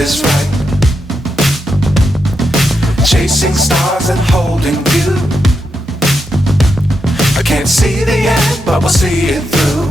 is right. Chasing stars and holding you. I can't see the end, but we'll see it through.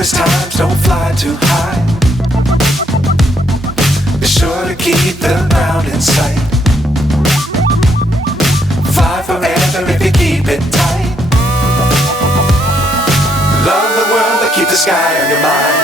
Times don't fly too high. Be sure to keep the ground in sight. Fly forever if you keep it tight. Love the world, but keep the sky on your mind.